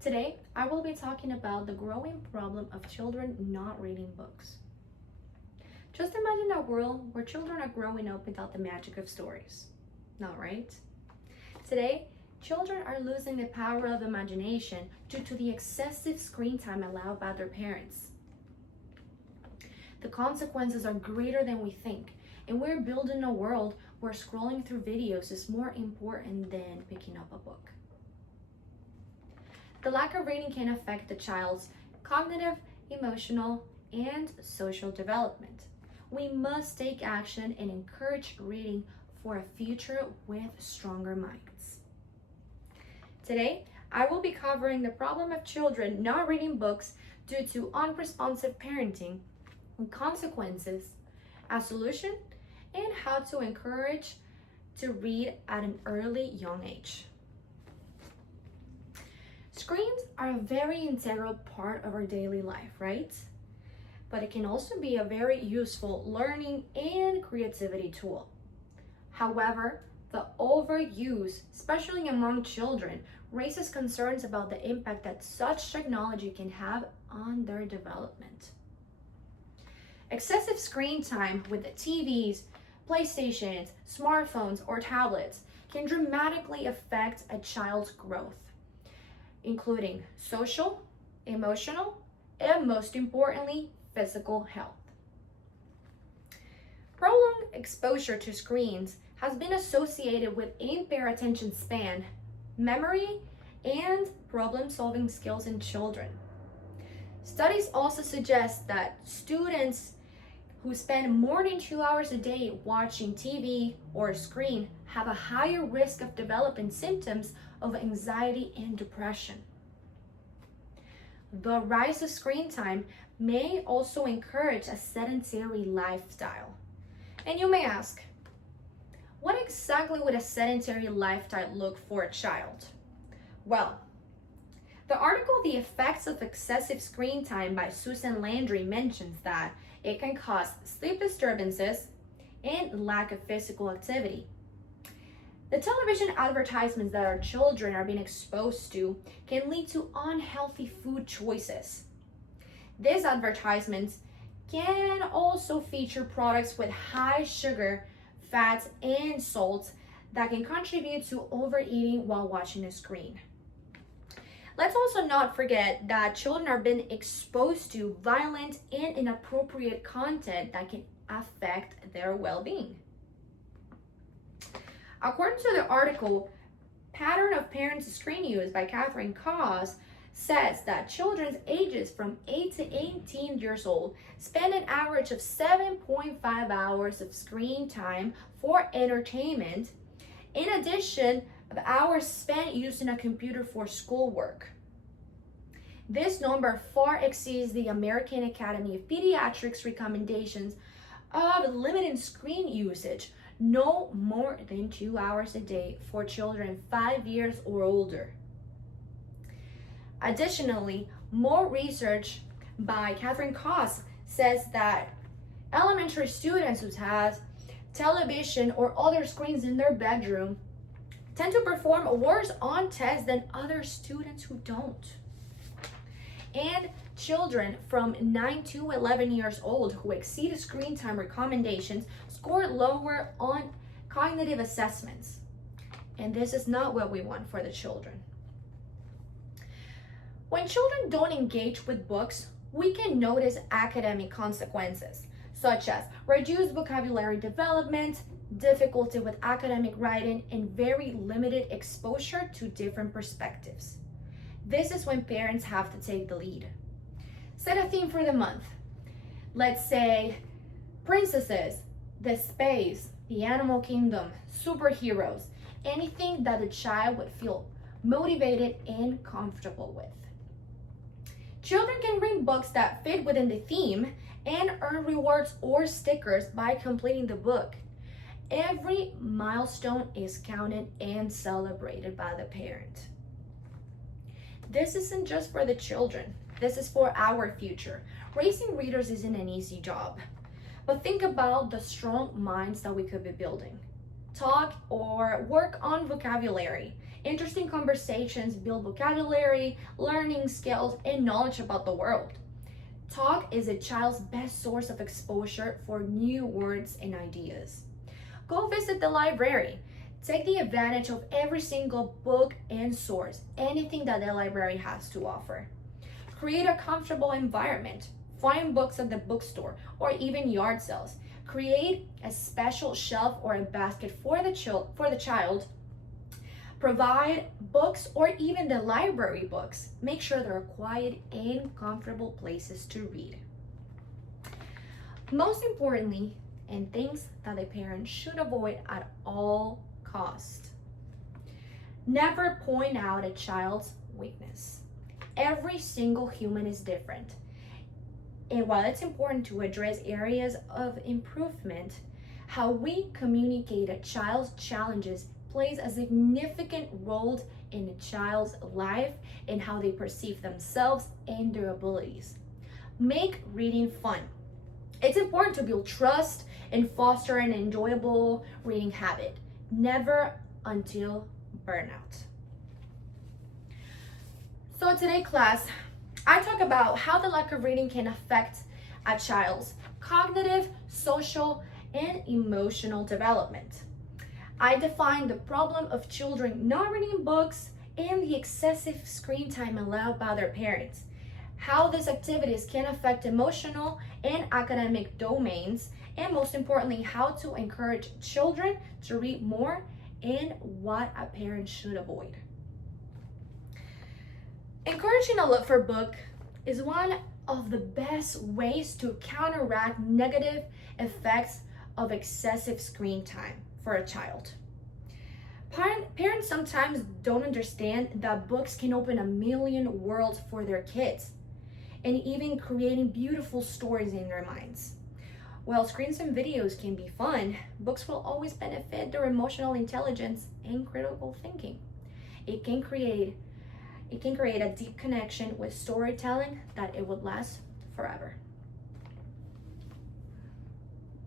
Today, I will be talking about the growing problem of children not reading books. Just imagine a world where children are growing up without the magic of stories. Not right? Today, children are losing the power of imagination due to the excessive screen time allowed by their parents. The consequences are greater than we think, and we're building a world where scrolling through videos is more important than picking up a book. The lack of reading can affect the child's cognitive, emotional, and social development. We must take action and encourage reading for a future with stronger minds. Today, I will be covering the problem of children not reading books due to unresponsive parenting and consequences, a solution, and how to encourage to read at an early young age. Screens are a very integral part of our daily life, right? But it can also be a very useful learning and creativity tool. However, the overuse, especially among children, raises concerns about the impact that such technology can have on their development. Excessive screen time with the TVs, PlayStations, smartphones, or tablets can dramatically affect a child's growth, including social, emotional, and most importantly, physical health. Prolonged exposure to screens has been associated with impaired attention span, memory, and problem-solving skills in children. Studies also suggest that students who spend more than 2 hours a day watching TV or a screen have a higher risk of developing symptoms of anxiety and depression. The rise of screen time may also encourage a sedentary lifestyle. And you may ask, what exactly would a sedentary lifestyle look for a child? Well, the article The Effects of Excessive Screen Time by Susan Landry mentions that it can cause sleep disturbances and lack of physical activity. The television advertisements that our children are being exposed to can lead to unhealthy food choices. These advertisements can also feature products with high sugar, fats, and salt that can contribute to overeating while watching a screen. Let's also not forget that children are being exposed to violent and inappropriate content that can affect their well-being. According to the article, Pattern of Parents' Screen Use by Catherine Koss says that children's ages from 8 to 18 years old spend an average of 7.5 hours of screen time for entertainment, in addition of hours spent using a computer for schoolwork. This number far exceeds the American Academy of Pediatrics recommendations of limiting screen usage no more than 2 hours a day for children 5 years or older. Additionally, more research by Catherine Koss says that elementary students who have television or other screens in their bedroom tend to perform worse on tests than other students who don't. And children from 9 to 11 years old who exceed screen time recommendations score lower on cognitive assessments. And this is not what we want for the children. When children don't engage with books, we can notice academic consequences, such as reduced vocabulary development, difficulty with academic writing, and very limited exposure to different perspectives. This is when parents have to take the lead. Set a theme for the month. Let's say princesses, the space, the animal kingdom, superheroes, anything that the child would feel motivated and comfortable with. Children can read books that fit within the theme and earn rewards or stickers by completing the book. Every milestone is counted and celebrated by the parent. This isn't just for the children. This is for our future. Raising readers isn't an easy job. But think about the strong minds that we could be building. Talk or work on vocabulary Interesting conversations build vocabulary, learning skills, and knowledge about the world. Talk is a child's best source of exposure for new words and ideas. Go visit the library. Take the advantage of every single book and source, anything that the library has to offer. Create a comfortable environment. Find books at the bookstore or even yard sales. Create a special shelf or a basket for the child. Provide books or even the library books. Make sure they're quiet and comfortable places to read. Most importantly, and things that a parent should avoid at all costs. Never point out a child's weakness. Every single human is different. And while it's important to address areas of improvement, how we communicate a child's challenges plays a significant role in a child's life and how they perceive themselves and their abilities. Make reading fun. It's important to build trust and foster an enjoyable reading habit. Never until burnout. So today, class, I talk about how the lack of reading can affect a child's cognitive, social, and emotional development. I define the problem of children not reading books and the excessive screen time allowed by their parents. How these activities can affect emotional and academic domains, and most importantly, how to encourage children to read more and what a parent should avoid. Encouraging a love for book is one of the best ways to counteract negative effects of excessive screen time for a child. Parents sometimes don't understand that books can open a million worlds for their kids and even creating beautiful stories in their minds. While screens and videos can be fun, books will always benefit their emotional intelligence and critical thinking. It can create a deep connection with storytelling that it would last forever.